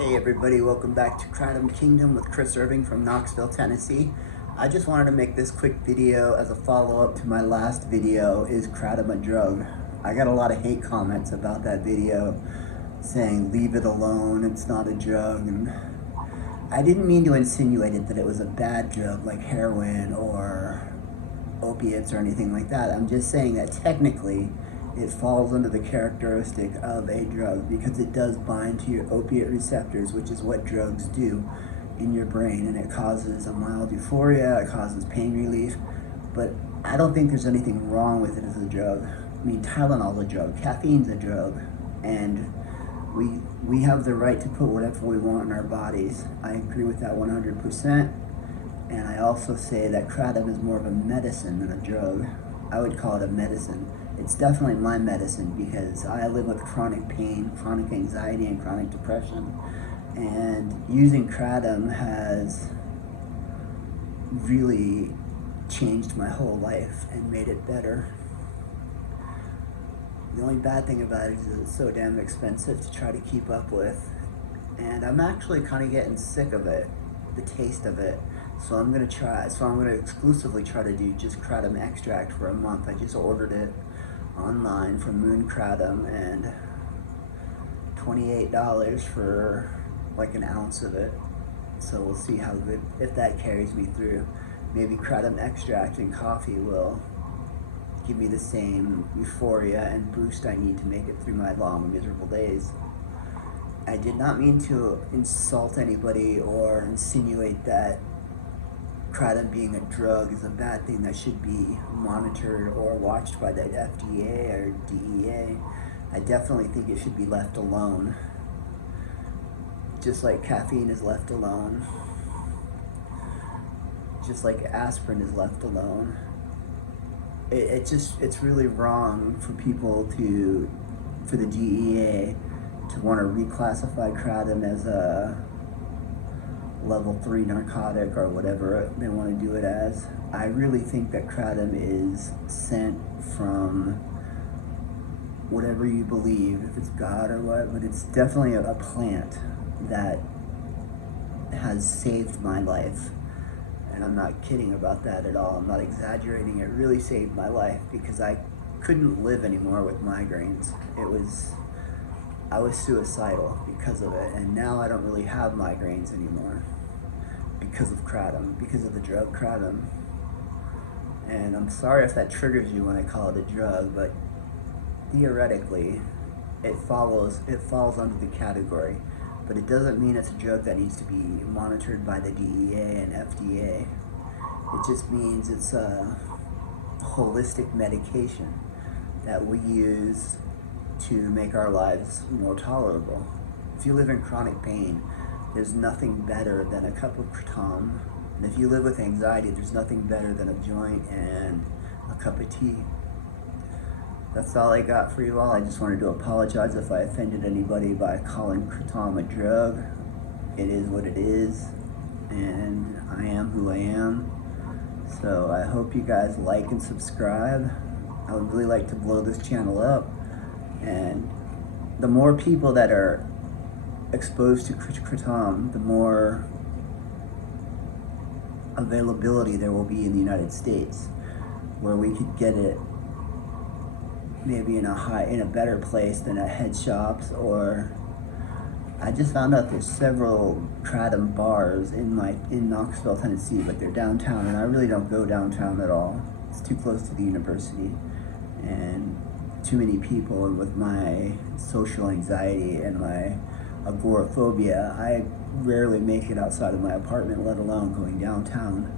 Hey everybody, welcome back to Kratom Kingdom with Chris Irving from Knoxville, Tennessee. I just wanted to make this quick video as a follow-up to my last video, Is Kratom a Drug? I got a lot of hate comments about that video saying leave it alone, it's not a drug, and I didn't mean to insinuate it that it was a bad drug like heroin or opiates or anything like that. I'm just saying that technically it falls under the characteristic of a drug because it does bind to your opiate receptors, which is what drugs do in your brain, and it causes a mild euphoria, it causes pain relief, but I don't think there's anything wrong with it as a drug. I mean, Tylenol's a drug, caffeine's a drug, and we have the right to put whatever we want in our bodies. I agree with that 100%, and I also say that Kratom is more of a medicine than a drug. I would call it a medicine. It's definitely my medicine because I live with chronic pain, chronic anxiety, and chronic depression. And using Kratom has really changed my whole life and made it better. The only bad thing about it is it's so damn expensive to try to keep up with. And I'm actually kind of getting sick of it, the taste of it. So I'm gonna exclusively try to do just Kratom extract for a month. I just ordered it online from Moon Kratom, and $28 for like an ounce of it. So we'll see how good, if that carries me through. Maybe Kratom extract and coffee will give me the same euphoria and boost I need to make it through my long, miserable days. I did not mean to insult anybody or insinuate that Kratom being a drug is a bad thing that should be monitored or watched by the FDA or DEA. I definitely think it should be left alone, just like caffeine is left alone, just like aspirin is left alone. It's really wrong for people for the DEA to want to reclassify Kratom as a level 3 narcotic or whatever they want to do it as. I really think that Kratom is sent from whatever you believe, if it's God or what, but it's definitely a plant that has saved my life. And I'm not kidding about that at all. I'm not exaggerating. It really saved my life because I couldn't live anymore with migraines. I was suicidal because of it, and now I don't really have migraines anymore because of Kratom, because of the drug Kratom. And I'm sorry if that triggers you when I call it a drug, but theoretically it falls under the category, but it doesn't mean it's a drug that needs to be monitored by the DEA and FDA. It just means it's a holistic medication that we use to make our lives more tolerable. If you live in chronic pain, there's nothing better than a cup of Kratom. And if you live with anxiety, there's nothing better than a joint and a cup of tea. That's all I got for you all. I just wanted to apologize if I offended anybody by calling Kratom a drug. It is what it is, and I am who I am. So I hope you guys like and subscribe. I would really like to blow this channel up. And the more people that are exposed to Kratom, the more availability there will be in the United States, where we could get it maybe in a better place than at head shops. Or I just found out there's several Kratom bars in Knoxville, Tennessee, but they're downtown, and I really don't go downtown at all. It's too close to the university and too many people, and with my social anxiety and my agoraphobia, I rarely make it outside of my apartment, let alone going downtown.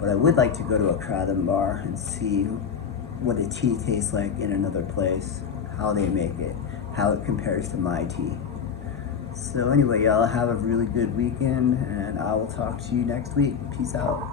But I would like to go to a Kratom bar and see what a tea tastes like in another place, how they make it, how it compares to my tea. So anyway, y'all have a really good weekend, and I will talk to you next week. Peace out.